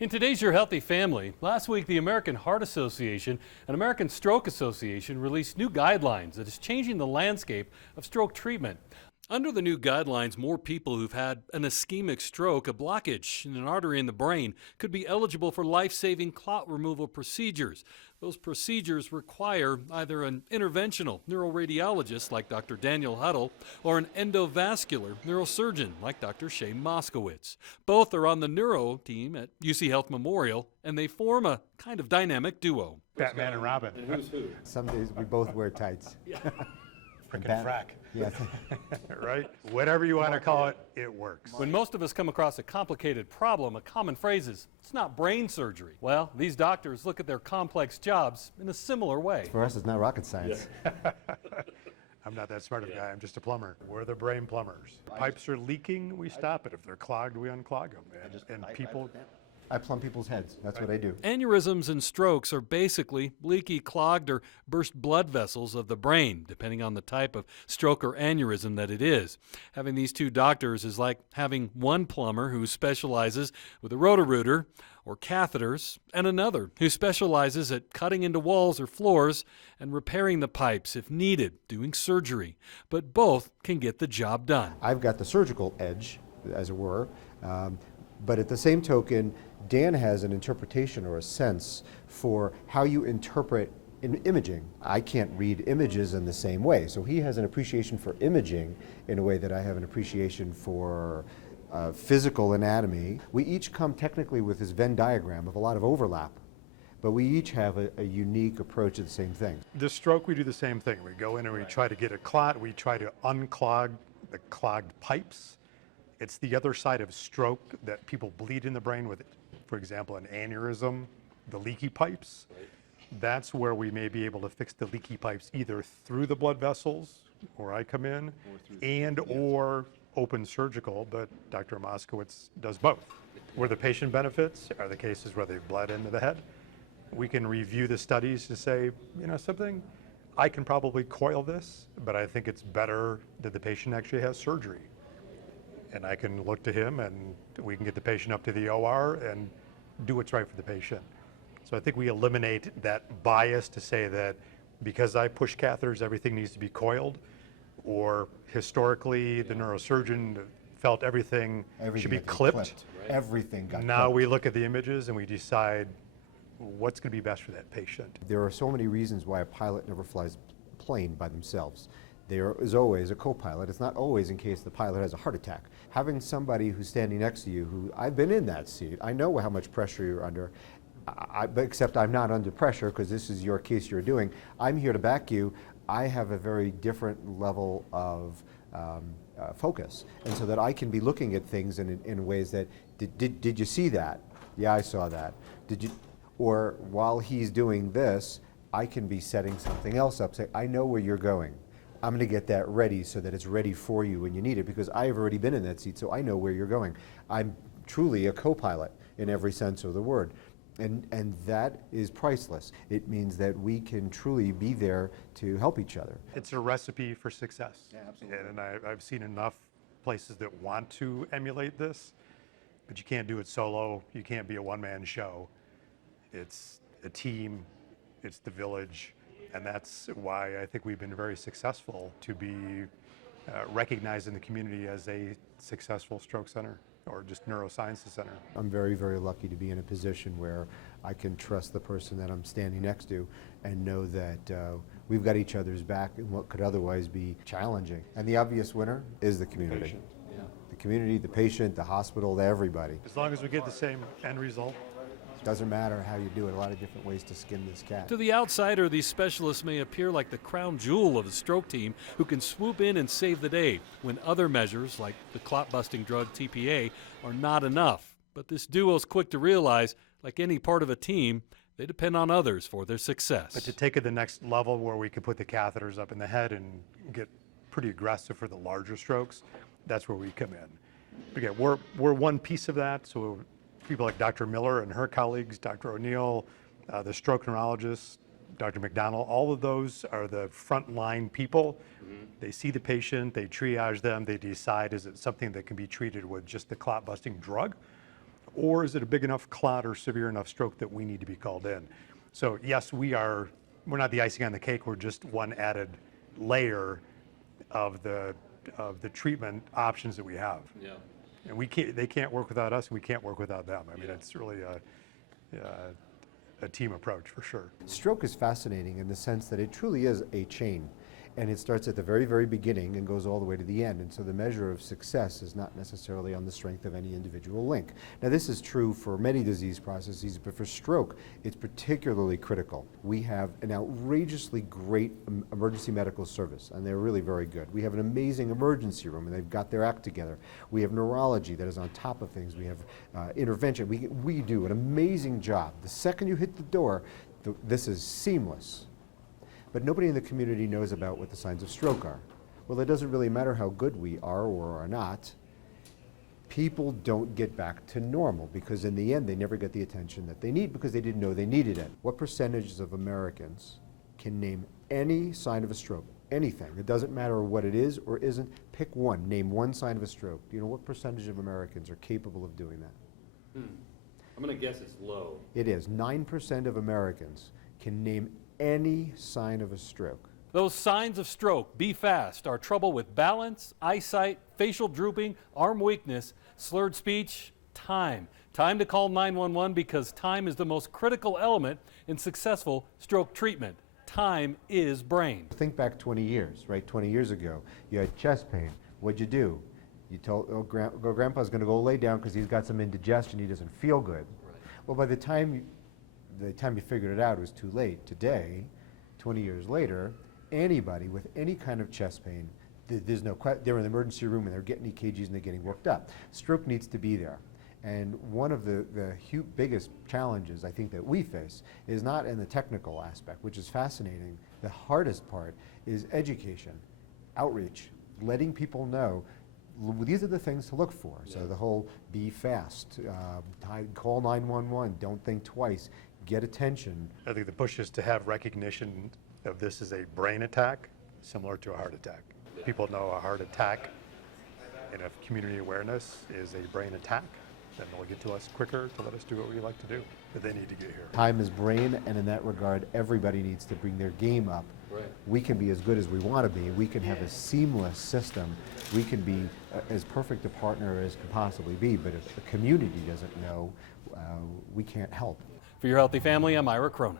In today's Your Healthy Family, last week the American Heart Association and American Stroke Association released new guidelines that is changing the landscape of stroke treatment. Under the new guidelines, more people who've had an ischemic stroke, a blockage in an artery in the brain, could be eligible for life-saving clot removal procedures. Those procedures require either an interventional neuroradiologist like Dr. Daniel Huddle or an endovascular neurosurgeon like Dr. Shaye Moskowitz. Both are on the Neuro team at UCHealth Memorial, and they form a kind of dynamic duo. Batman and Robin. And who's who? Some days we both wear tights. Frickin' frack. Yes. Right? Whatever you want to call it, it works. When most of us come across a complicated problem, a common phrase is, "It's not brain surgery." Well, these doctors look at their complex jobs in a similar way. For us, it's not rocket science. I'm not that smart of a guy. I'm just a plumber. We're the brain plumbers. Pipes are leaking, we stop it. If they're clogged, we unclog them. And people... I plumb people's heads. That's what I do. Aneurysms and strokes are basically leaky, clogged, or burst blood vessels of the brain, depending on the type of stroke or aneurysm that it is. Having these two doctors is like having one plumber who specializes with a roto-rooter or catheters, and another who specializes at cutting into walls or floors and repairing the pipes if needed, doing surgery. But both can get the job done. I've got the surgical edge, as it were, but at the same token, Dan has an interpretation or a sense for how you interpret imaging. I can't read images in the same way, so he has an appreciation for imaging in a way that I have an appreciation for physical anatomy. We each come technically with this Venn diagram of a lot of overlap, but we each have a unique approach to the same thing. The stroke, we do the same thing. We go in and we try to get a clot. We try to unclog the clogged pipes. It's the other side of stroke that people bleed in the brain with, for example, an aneurysm, the leaky pipes. That's where we may be able to fix the leaky pipes either through the blood vessels, where I come in, or open surgical, but Dr. Moskowitz does both. Where the patient benefits are the cases where they've bled into the head. We can review the studies to say, you know something, I can probably coil this, but I think it's better that the patient actually has surgery. And I can look to him and we can get the patient up to the OR and do what's right for the patient. So I think we eliminate that bias to say that because I push catheters, everything needs to be coiled, or historically the neurosurgeon felt everything should be clipped. Right? Everything got Now clipped. we look at the images and we decide what's going to be best for that patient. There are so many reasons why a pilot never flies a plane by themselves. There is always a co-pilot. It's not always in case the pilot has a heart attack. Having somebody who's standing next to you, who I've been in that seat, I know how much pressure you're under, except I'm not under pressure because this is your case you're doing. I'm here to back you. I have a very different level of focus, and so that I can be looking at things in ways that, did you see that? Yeah, I saw that. Did you? Or while he's doing this, I can be setting something else up, say, I know where you're going. I'm going to get that ready so that it's ready for you when you need it, because I've already been in that seat, so I know where you're going. I'm truly a co-pilot in every sense of the word. And that is priceless. It means that we can truly be there to help each other. It's a recipe for success. Yeah, absolutely. And I've seen enough places that want to emulate this, but you can't do it solo. You can't be a one-man show. It's a team, it's the village, and that's why I think we've been very successful to be recognized in the community as a successful stroke center or just neurosciences center. I'm very, very lucky to be in a position where I can trust the person that I'm standing next to and know that we've got each other's back in what could otherwise be challenging. And the obvious winner is the community. Patient. Yeah. The community, the patient, the hospital, everybody. As long as we get the same end result. Doesn't matter how you do it, a lot of different ways to skin this cat. To the outsider, these specialists may appear like the crown jewel of the stroke team who can swoop in and save the day when other measures, like the clot-busting drug TPA, are not enough. But this duo's quick to realize, like any part of a team, they depend on others for their success. But to take it to the next level where we can put the catheters up in the head and get pretty aggressive for the larger strokes, that's where we come in. Again, we're one piece of that, so people like Dr. Miller and her colleagues, Dr. O'Neill, the stroke neurologist, Dr. McDonald, all of those are the frontline people. They see the patient, they triage them, they decide is it something that can be treated with just the clot busting drug, or is it a big enough clot or severe enough stroke that we need to be called in? So yes, we're not the icing on the cake, we're just one added layer of the treatment options that we have. Yeah. And they can't work without us, and we can't work without them. I mean, it's really a team approach for sure. Stroke is fascinating in the sense that it truly is a chain. And it starts at the very, very beginning and goes all the way to the end. And so the measure of success is not necessarily on the strength of any individual link. Now, this is true for many disease processes, but for stroke, it's particularly critical. We have an outrageously great emergency medical service, and they're really very good. We have an amazing emergency room, and they've got their act together. We have neurology that is on top of things. We have intervention. We do an amazing job. The second you hit the door, this is seamless. But nobody in the community knows about what the signs of stroke are. Well, it doesn't really matter how good we are or are not. People don't get back to normal because in the end they never get the attention that they need because they didn't know they needed it. What percentages of Americans can name any sign of a stroke? Anything. It doesn't matter what it is or isn't. Pick one. Name one sign of a stroke. Do you know what percentage of Americans are capable of doing that? I'm going to guess it's low. It is. 9% of Americans can name any sign of a stroke. Those signs of stroke, be fast, are trouble with balance, eyesight, facial drooping, arm weakness, slurred speech, time. Time to call 911 because time is the most critical element in successful stroke treatment. Time is brain. Think back 20 years, right? 20 years ago, you had chest pain. What'd you do? You told, Grandpa's going to go lay down because he's got some indigestion, he doesn't feel good. Right. Well, by the time you figured it out, it was too late. Today, 20 years later, anybody with any kind of chest pain, they're in the emergency room and they're getting EKGs and they're getting worked up. Stroke needs to be there. And one of the biggest challenges I think that we face is not in the technical aspect, which is fascinating. The hardest part is education, outreach, letting people know these are the things to look for. Yeah. So the whole be fast, call 911, don't think twice, get attention. I think the push is to have recognition of this as a brain attack, similar to a heart attack. Yeah. People know a heart attack, and if community awareness is a brain attack, then they'll get to us quicker to let us do what we like to do, but they need to get here. Time is brain, and in that regard, everybody needs to bring their game up. Right. We can be as good as we want to be. We can have a seamless system. We can be as perfect a partner as can possibly be, but if the community doesn't know, we can't help. For Your Healthy Family, I'm Ira Cronin.